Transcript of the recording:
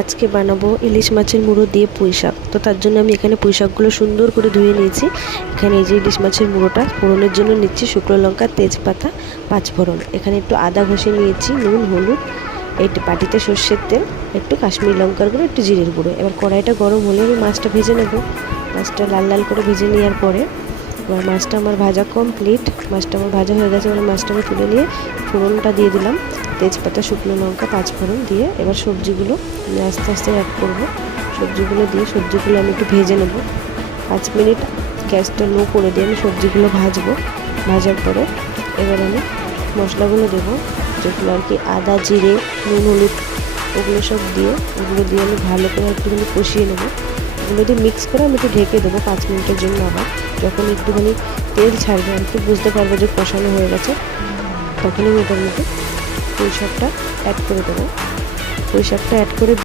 আজকে বানাবো ইলিশ মাছের মুড়ো দিয়ে পুঁই শাক। তো তার জন্য আমি এখানে পুঁই শাকগুলো সুন্দর করে ধুয়ে নিয়েছি। এখানে এই যে ইলিশ মাছের মুড়োটা ফোড়নের জন্য নিচ্ছি শুকনো লঙ্কা, তেজপাতা, পাঁচফোড়ন। এখানে একটু আদা ঘষে নিয়েছি, নুন, হলুদ, একটু বাটিতে সর্ষের তেল, একটু কাশ্মীরি লঙ্কার গুঁড়ো, একটু জিরের গুঁড়ো। এবার কড়াইটা গরম হলে আমি মাছটা ভেজে নেব। মাছটা লাল লাল করে ভেজে নেওয়ার পরে এবার মাছটা আমার ভাজা কমপ্লিট। মাছটা আমার ভাজা হয়ে গেছে। এবার মাছটা আমি তুলে নিয়ে ফোড়নটা দিয়ে দিলাম, তেজপাতা, শুকনো লঙ্কা, পাঁচফোড়ন দিয়ে এবার সবজিগুলো আমি আস্তে আস্তে অ্যাড করব। সবজিগুলো দিয়ে সবজিগুলো আমি একটু ভেজে নেব। 5 মিনিট গ্যাসটা লো করে দিয়ে আমি সবজিগুলো ভাজবো। ভাজার পরে এবার আমি মশলাগুলো দেবো, যেগুলো আর কি আদা, জিরে, নুন, হলুদ, ওগুলো সব দিয়ে আমি ভালো করে একটুখানি কষিয়ে নেবো। এগুলো দিয়ে মিক্স করে আমি একটু ঢেকে দেবো 5 মিনিটের জন্য। আবার যখন একটুখানি তেল ছাড়বে আর কি বুঝতে পারবো যে কষানো হয়ে গেছে, তখনই আমি এটার মধ্যে পুঁই শাকটা অ্যাড করে দেবো। পুঁই শাকটা অ্যাড করে